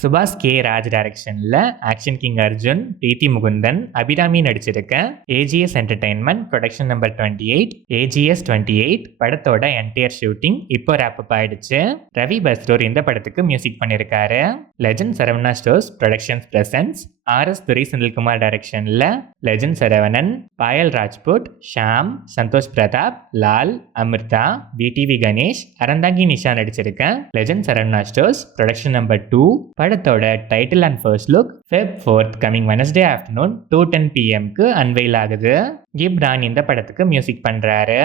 சுபாஷ் கே ராஜ் டைரக்ஷன்ல action king Arjun, Preethi Mukundan, Abhirami நடிச்சிருக்க AGS entertainment production number 28 AGS 28 படத்தோட என்டையர் ஷூட்டிங் இப்போ ரேப்பப் ஆயிடுச்சு. ரவி பஸ்ரூர் இந்த படத்துக்கு மியூசிக் பண்ணியிருக்காரு. Legend Saravana stores productions presents RS Durai Senthilkumar டைரக்ஷன்ல லெஜண்ட் சரவணன், பாயல் ராஜ்புட், ஷாம், சந்தோஷ் பிரதாப், லால், அமிர்தா, பிடிவி கணேஷ், அறந்தாங்கி நிஷா நடிச்சிருக்க legend Saravana stores production number 2 படத்தோட title and first look Feb 4th coming Wednesday afternoon 2:10 PM unveil ஆகுது. கிப்ரான் இந்த படத்துக்கு மியூசிக் பண்றாரு.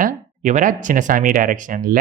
யுவராஜ் சின்னசாமி டைரக்ஷன்ல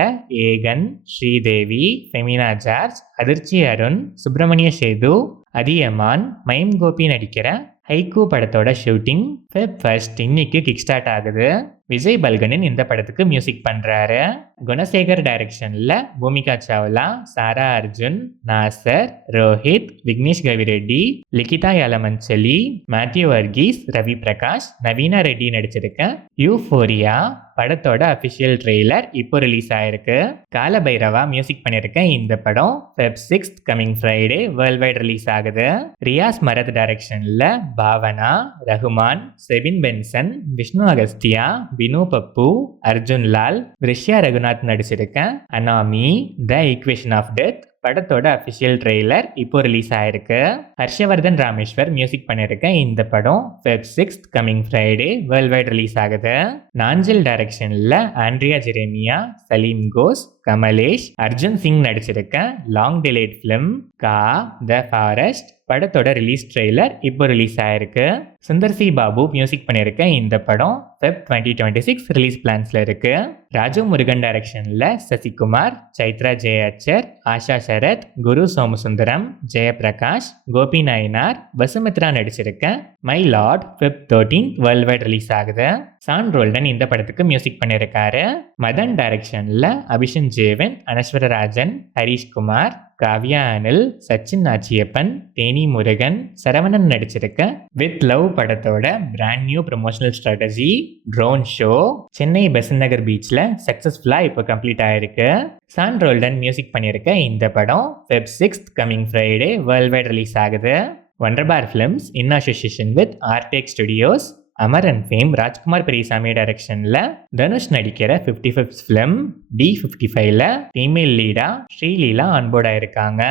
ஏகன், ஸ்ரீதேவி, ஃபெமினா ஜார்ஜ், அதிர்ச்சி அருண், சுப்பிரமணிய சேது, அதியமான், மைம் கோபி நடிக்கிற ஹைக்கூ படத்தோட ஷூட்டிங் Feb 1st இன்னைக்கு கிக் ஸ்டார்ட் ஆகுது. விஜய் பல்கனின் இந்த படத்துக்கு மியூசிக் பண்றாரு. குணசேகர் டைரக்ஷன்ல பூமிகா சாவ்லா, சாரா அர்ஜுன், நாசர், ரோஹித், விக்னேஷ் கவிரெட்டி, லிகிதா யலமஞ்சலி, மேத்யூ வர்கீஸ், ரவி பிரகாஷ், நவீனா ரெட்டி நடிச்சிருக்க யூஃபோரியா படத்தோட அபிஷியல் ட்ரெய்லர் இப்போ ரிலீஸ் ஆயிருக்கு. காலபைரவா மியூசிக் பண்ணிருக்க இந்த படம் Feb 6th coming Friday worldwide release ஆகுது. ரியாஸ் மரத் டைரக்ஷன்ல பாவனா, ரகுமான், செபின் பென்சன், விஷ்ணு அகஸ்தியா, வினு பப்பு, அர்ஜுன் லால், ரிஷ்யா ரகுநாத் நடிச்சிருக்க Anomie the equation of death படத்தோட அபிஷியல் ட்ரெய்லர் இப்போ ரிலீஸ் ஆயிருக்கு. ஹர்ஷவர்தன் ராமேஸ்வர் மியூசிக் பண்ணிருக்க இந்த படம் Feb 6th coming Friday worldwide release ஆகுது. நாஞ்சில் டைரக்ஷன்ல ஆண்ட்ரியா ஜெரேமியா, சலீம் கோஸ், கமலேஷ், அர்ஜுன் சிங் நடிச்சிருக்க long delayed film Kaa the forest படத்தோட ரிலீஸ் ட்ரெய்லர் இப்போ ரிலீஸ் ஆயிருக்கு. சுந்தர் சி பாபு மியூசிக் பண்ணியிருக்க இந்த படம் Feb 2026 ரிலீஸ் பிளான்ஸ்ல இருக்கு. ராஜு முருகன் டைரக்ஷன்ல சசிகுமார், சைத்ரா ஜெயச்சர், ஆஷா சரத், குரு சோமசுந்தரம், ஜெயபிரகாஷ், கோபி நாயனார், வசுமித்ரா நடிச்சிருக்க my lord Feb 13th worldwide release ஆகுது. சான் ரோல்டன் இந்த படத்துக்கு மியூசிக் பண்ணியிருக்காரு. மதன் டைரக்ஷன்ல அபிஷன் ஜேவன், அனஸ்வரராஜன், ஹரீஷ்குமார், காவ்யா அனில், சச்சின் நாச்சியப்பன், தேனி முருகன், சரவணன் நடிச்சிருக்க வித் லவ் படத்தோட brand new promotional strategy drone show Chennai Besant Nagar பீச்ல சக்சஸ்ஃபுல்லா இப்போ கம்ப்ளீட் ஆயிருக்கு. சான் ரோல்டன் மியூசிக் பண்ணியிருக்க இந்த படம் Feb 6th coming Friday worldwide release ஆகுது. Wunderbar films in association with Artek studios, Amar and fame Rajkumar Periyasamy டைரக்ஷன்ல தனுஷ் நடிக்கிற 55th ஃபிலிம் D55ல ஃபீமேல் லீடா ஸ்ரீலீலா ஆன்போர்ட் ஆயிருக்காங்க.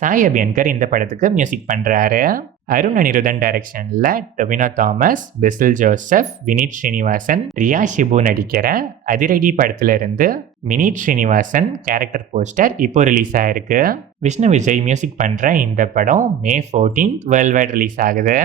சாய் அபியன்கர் இந்த படத்துக்கு மியூசிக் பண்றாரு. அருண் அனிருதன் டைரக்ஷன்ல டொவினோ தாமஸ், பெசில் ஜோசப், வினீத் ஸ்ரீனிவாசன், ரியா ஷிபு நடிக்கிற அதிரடி படத்துல இருந்து வினீத் ஸ்ரீனிவாசன் கேரக்டர் போஸ்டர் இப்போ ரிலீஸ் ஆயிருக்கு. விஷ்ணு விஜய் மியூசிக் பண்ற இந்த படம் May 14th world wide release ஆகுது.